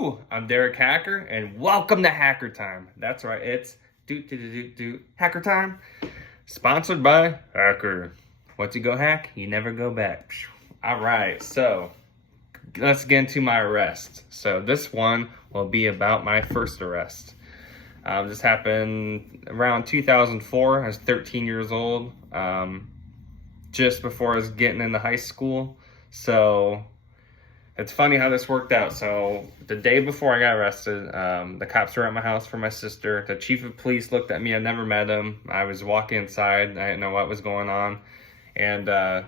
Woo! I'm Derek Hacker, and welcome to Hacker Time. That's right, it's Hacker Time, sponsored by Hacker. Once you go hack, you never go back. All right, so let's get into my arrest. So this one will be about my first arrest. This happened around 2004. I was 13 years old, just before I was getting into high school. So it's funny how this worked out. So the day before I got arrested, the cops were at my house for my sister. The chief of police looked at me. I never met him. I was walking inside. I didn't know what was going on. And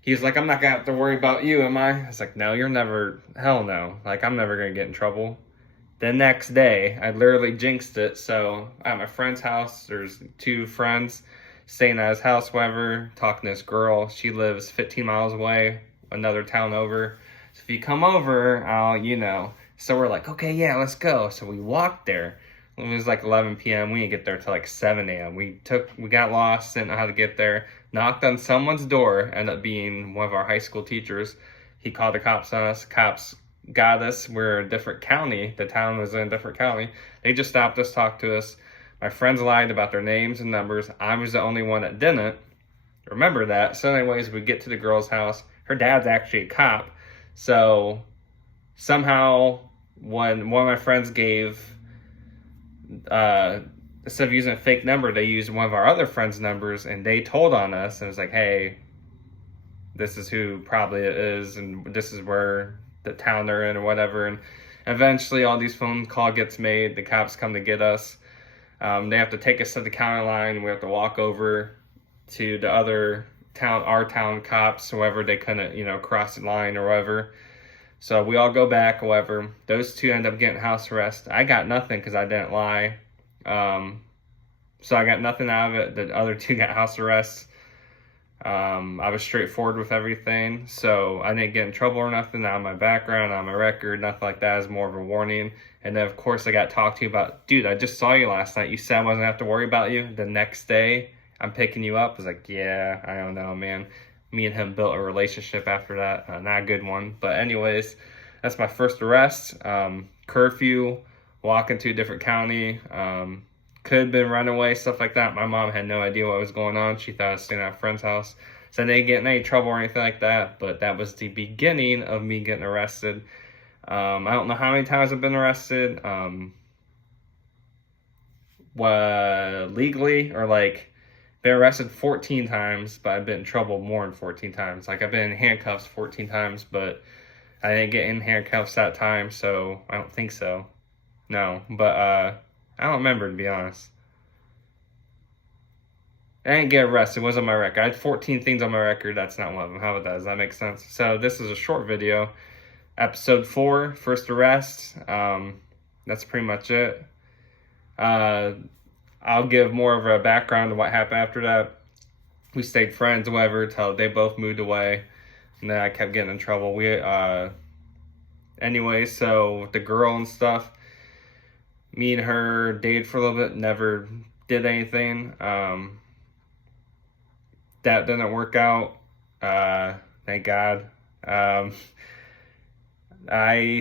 he's like, I'm not going to have to worry about you, am I? I was like, no, you're never, hell no. Like, I'm never going to get in trouble. The next day, I literally jinxed it. So at my friend's house, there's two friends staying at his house, whatever, talking to this girl. She lives 15 miles away, another town over. So if you come over, I'll. So we're like, okay, yeah, let's go. So we walked there. It was like 11 p.m. We didn't get there till like 7 a.m. We got lost, didn't know how to get there. Knocked on someone's door, ended up being one of our high school teachers. He called the cops on us. Cops got us. We're in a different county. The town was in a different county. They just stopped us, talked to us. My friends lied about their names and numbers. I was the only one that didn't remember that. So anyways, we get to the girl's house. Her dad's actually a cop. So somehow when one of my friends gave, instead of using a fake number, they used one of our other friends' numbers, and they told on us. And it was like, hey, this is who probably it is, and this is where the town they're in or whatever. And eventually all these phone call gets made. The cops come to get us. They have to take us to the county line. We have to walk over to the other town, our town cops, whoever. They couldn't, cross the line or whatever. So we all go back, however. Those two end up getting house arrest. I got nothing because I didn't lie. So I got nothing out of it. The other two got house arrest. I was straightforward with everything, so I didn't get in trouble or nothing. Not on my background, on my record, nothing like that. Is more of a warning. And then, of course, I got talked to about, dude, I just saw you last night. You said I wasn't going to have to worry about you. The next day, I'm picking you up. I was like, yeah, I don't know, man. Me and him built a relationship after that. Not a good one. But anyways, that's my first arrest. Curfew, walking to a different county. Could have been runaway, stuff like that. My mom had no idea what was going on. She thought I was staying at a friend's house. So I didn't get in any trouble or anything like that. But that was the beginning of me getting arrested. I don't know how many times I've been arrested. Legally, or been arrested 14 times, but I've been in trouble more than 14 times. Like, I've been in handcuffs 14 times, but I didn't get in handcuffs that time, so I don't think so. No, but I don't remember, to be honest. I didn't get arrested. It was on my record. I had 14 things on my record. That's not one of them. How about that? Does that make sense? So this is a short video. Episode 4, first arrest. That's pretty much it. I'll give more of a background to what happened after that. We stayed friends, whatever, till they both moved away. And then I kept getting in trouble. Anyway, so the girl and stuff, me and her dated for a little bit, never did anything. That didn't work out. Thank God. I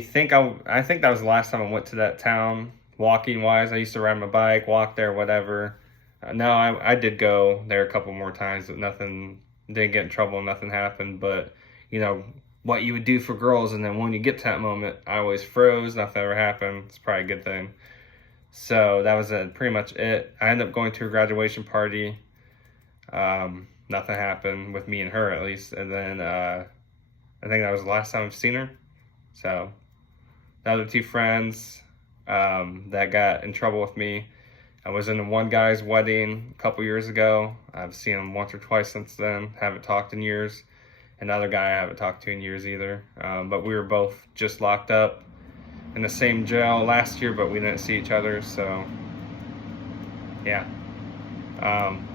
think that was the last time I went to that town. Walking wise, I used to ride my bike, walk there, whatever. No, I did go there a couple more times, but nothing, didn't get in trouble, nothing happened. But, what you would do for girls, and then when you get to that moment, I always froze, nothing ever happened. It's probably a good thing. So that was pretty much it. I ended up going to a graduation party. Nothing happened with me and her, at least. And then I think that was the last time I've seen her. So the other two friends that got in trouble with me, I was in one guy's wedding a couple years ago. I've seen him once or twice since then. Haven't talked in years. Another guy I haven't talked to in years either. But we were both just locked up in the same jail last year, but we didn't see each other. So yeah,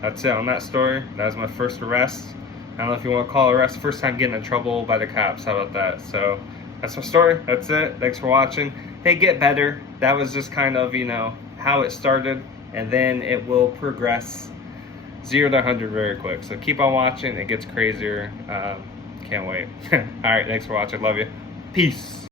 that's it on that story. That was my first arrest. I don't know if you want to call it arrest. First time getting in trouble by the cops. How about that? So that's my story. That's it. Thanks for watching. They get better. That was just kind of, how it started. And then it will progress 0 to 100 very quick. So keep on watching. It gets crazier. Can't wait. All right. Thanks for watching. Love you. Peace.